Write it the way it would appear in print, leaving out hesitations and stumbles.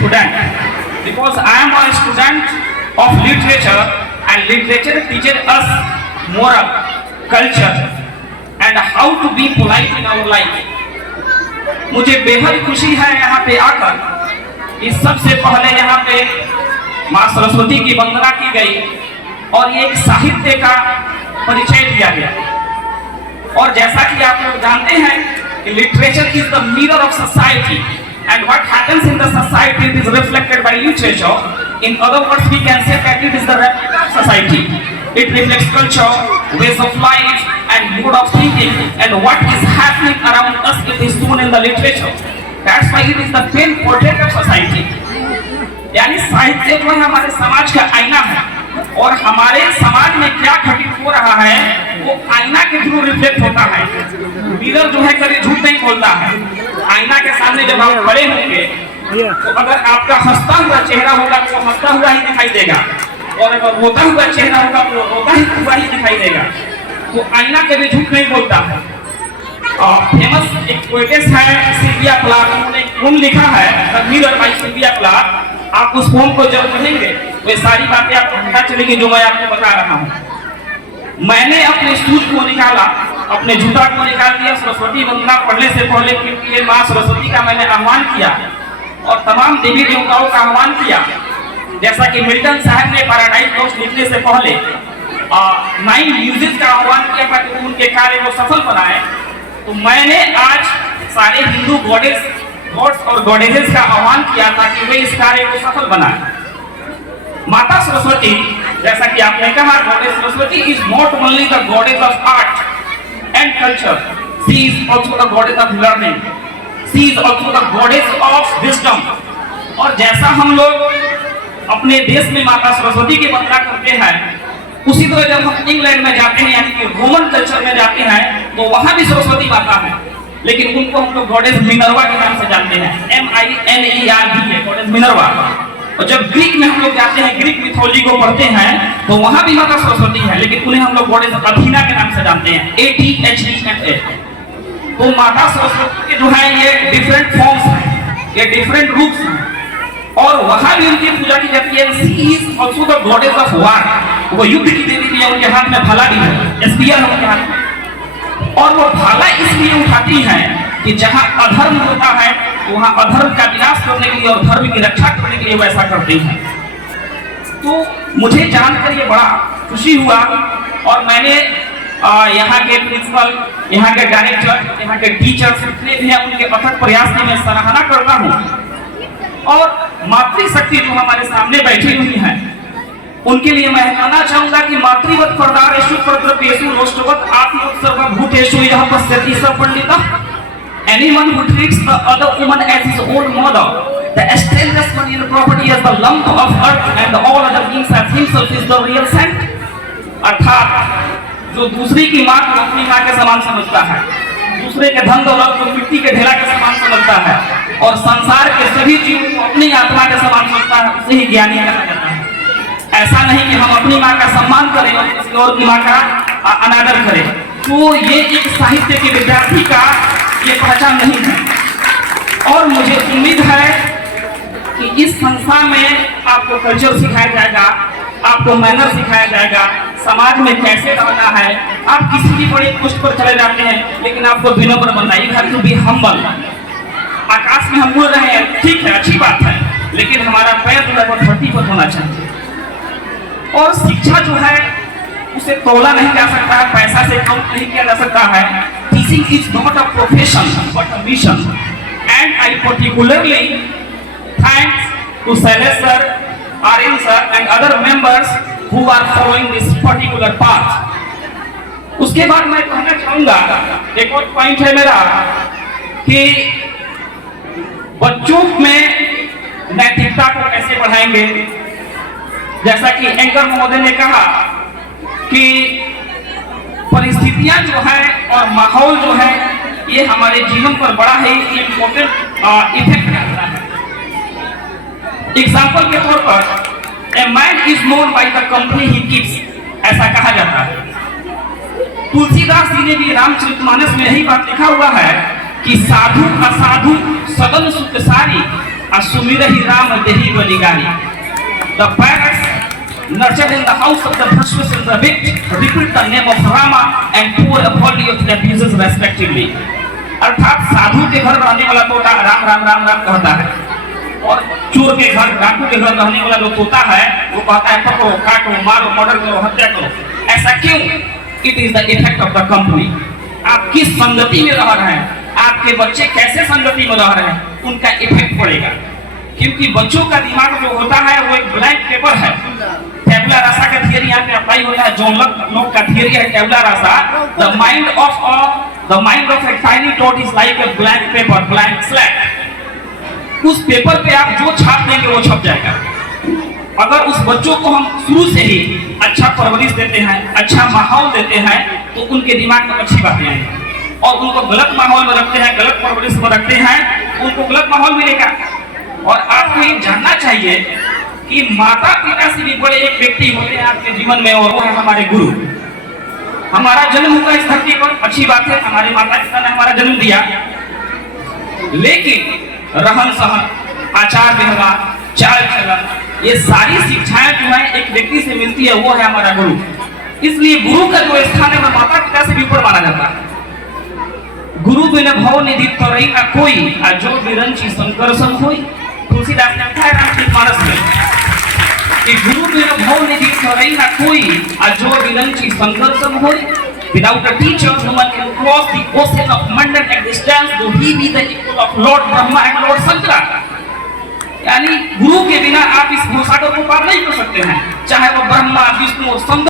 student, because I am a student of literature, and literature teaches us moral, culture, and how to be polite in our life. मुझे बेहद खुशी है यहाँ पे आकर। इस सबसे पहले यहाँ पे माँ सरस्वती की वंदना की गई और ये एक साहित्य का परिचय दिया गया। और जैसा कि आप लोग जानते हैं कि literature is the mirror of society, and what happens in the society is reflected by literature. In other words, we can say that it is the replica of society. It reflects culture, ways of life, and mode of thinking, and what is happening around us, it is shown in the literature. That's why it is the main portrait of society. यानी साहित्य जो है हमारे समाज का आईना है, और हमारे समाज में क्या घटित हो रहा है वो आईना के थ्रू रिफ्लेक्ट होता है। मिरर जो है कभी झूठ नहीं बोलता है। आईना के सामने जब आप खड़े होंगे तो अगर आपका हंसता हुआ चेहरा होगा तो हंसता हुआ ही दिखाई देगा, और अगर रोता हुआ चेहरा होगा तो रोता हुआ ही दिखाई देगा। तो आईना कभी झूठ नहीं बोलता है। फेमस एक पोएटेस है सिल्विया प्लाथ, उन्होंने एक पोम लिखा है the mirror by Sylvia Plath. आप उस पोम को जब पढ़ेंगे वे सारी बातें आपको पता चलेगी जो मैं आपको बता रहा हूँ। मैंने अपने शूज को निकाला, अपने जूता को निकाल दिया सरस्वती वंदना पढ़ने से पहले, क्योंकि ये माँ सरस्वती का मैंने आह्वान किया और तमाम देवी देवताओं का आह्वान किया। जैसा कि मिल्टन साहब ने पैराडाइज लॉस्ट लिखने से पहले 9 म्यूजिक का आह्वान किया था कि उनके कार्य को सफल बनाए, तो मैंने आज सारे हिंदू गॉड्स और गॉडेसेस का आह्वान किया था कि वे इस कार्य को सफल बनाए। माता सरस्वती, जैसा कि आपने कहा, goddess Saraswati is not only the goddess of art and culture, she is also the goddess of learning, she is also the goddess of wisdom. और जैसा हम लोग अपने देश में माता सरस्वती की वंदना करते हैं, उसी तरह जब हम इंग्लैंड में जाते हैं यानी कि रोमन कल्चर में जाते हैं तो वहां भी सरस्वती माता है, लेकिन उनको हम लोग गॉडेस मिनर्वा के नाम से जानते हैं, MINERVA, गॉडेस मिनर्वा। और जब ग्रीक में हम लोग जाते हैं, ग्रीक मिथोलॉजी को पढ़ते हैं, तो वहां भी माता सरस्वती है, लेकिन उन्हें हम लोग गॉडेस अथीना के नाम से जानते हैं, ATHENA। तो माता सरस्वती के जो है ये डिफरेंट फॉर्म्स हैं, ये डिफरेंट रूप्स हैं, और वहां भी उनकी पूजा की जाती है। She is also the goddess of war, वो युद्ध की देवी भी है, उनके हाथ में भाला भी है, स्पीयर है उनके हाथ में। और वो भाला इसलिए उठाती हैं कि जहां अधर्म होता है वहां अधर्म का विनाश करने के लिए और धर्म की रक्षा करने के लिए वो ऐसा करती हैं। तो मुझे जानकर ये बड़ा खुशी हुआ, और मैंने यहाँ के प्रिंसिपल, यहाँ के डायरेक्टर, यहाँ के टीचर्स जितने भी हैं उनके अथक प्रयास की मैं सराहना करता हूँ। और मातृशक्ति जो हमारे सामने बैठी हुई है उनके लिए मैं कहना चाहूंगा कि मातृवत परदारेषु परद्रव्येषु रोष्टवत आत्मोत्सर्वभूतेषु यः पश्यति स पंडितः। Anyone who treats the other woman as his own mother, the stranger's money and property as the lump of earth, and all other beings as himself is the real saint। अर्थात जो दूसरी की माँ को अपनी माँ के समान समझता है, दूसरे के धन दौलत को मिट्टी के ढेला के समान समझता है, और संसार के सभी जीवों को अपनी आत्मा के समान समझता है, उसे ही ज्ञानी कहा जाता है। ऐसा नहीं कि हम अपनी माँ का सम्मान करें और किसी और की माँ का अनादर करें। तो ये एक साहित्य के विद्यार्थी का ये पहचान नहीं है। और मुझे उम्मीद है कि इस संस्था में आपको कल्चर सिखाया जाएगा, आपको मैनर सिखाया जाएगा, समाज में कैसे रहना है। आप किसी भी बड़े पोस्ट पर चले जाते हैं, लेकिन आपको विनम्र बनना, you have to be humble. आकाश में हम उड़ रहे हैं, ठीक है, अच्छी बात है, लेकिन हमारा पैर जो है वो धरती पर होना चाहिए। और शिक्षा जो है उसे तौला नहीं जा सकता है, पैसा से कम नहीं किया जा सकता है। Teaching is not a profession but a mission, and I particularly thanks to Shailesh sir, Aryan sir and other members who are following this particular path. उसके बाद मैं कहना चाहूंगा, एक और पॉइंट है मेरा कि बच्चों में नैतिकता को कैसे बढ़ाएंगे। जैसा कि एंकर महोदय ने कहा कि परिस्थितियां जो है और माहौल जो है ये हमारे जीवन पर बड़ा ही इम्पोर्टेंट इफेक्ट डालता है। एग्जाम्पल के तौर पर a man is known by the company he keeps, ऐसा कहा जाता है। तुलसीदास जी ने भी रामचरितमानस में यही बात लिखा हुआ है कि साधु असाधु सदन सुख सारी, असुमिरहि राम देहि बलिगारी. The parents nurtured in the house of the virtuous and the wicked repeat the name of Rama and pour a volley of abuses respectively. अर्थात साधु के घर रहने वाला तोता राम राम राम राम कहता है, और चोर के घर, डाकू के घर रहने वाला जो तोता है वो कहता है पकड़ो, काटो, मारो, मर्डर करो, हत्या करो. ऐसा क्यों? It is the effect of the company. आप किस संगति में रह रहे हैं, आपके बच्चे कैसे संगति में रह रहे हैं, उनका इफेक्ट पड़ेगा. क्योंकि बच्चों का दिमाग जो होता है वो एक ब्लैंक पेपर है. टैबुला रासा का थियरी यहाँ पे अप्लाई होता है. जॉन लॉक का थियरी है tabula rasa. The mind of a tiny dot is like a blank paper, blank slate. उस पेपर पे आप जो छाप देंगे वो छप जाएगा. अगर उस बच्चों को हम शुरू से ही अच्छा परवरिश देते हैं, अच्छा माहौल देते हैं, तो उनके दिमाग में अच्छी बातें आएंगी. और उनको गलत माहौल में रखते हैं, गलत परवरिश में रखते हैं, उनको गलत माहौल मिलेगा. और आपको ये जानना चाहिए कि माता पिता से भी बड़े एक व्यक्ति होते हैं आपके जीवन में, और वो है हमारे गुरु. हमारा जन्म हुआ इस धरती पर, अच्छी बात है, हमारे माता पिता ने हमारा जन्म दिया, लेकिन रहन सहन, आचार व्यवहार, चाल चलन, ये सारी शिक्षाएं जो है एक व्यक्ति से मिलती है, वो है हमारा गुरु. इसलिए गुरु का जो स्थान है वो माता पिता से भी ऊपर माना जाता है. गुरु बिन भव निधि तरई न कोई, जो विरंची शंकर सम होई. तुलसीदास ने लिखा है रामचरितमानस में कि गुरु बिन भव निधि तरई न कोई, जो विरंची शंकर सम होई. Without a teacher, no one can cross the ocean of mundane existence, though he be the equal of Lord Brahma and Lord Shankara. यानी गुरु के बिना आप इस भवसागर को पार नहीं कर सकते हैं, चाहे वो ब्रह्मा, विष्णु और शंकर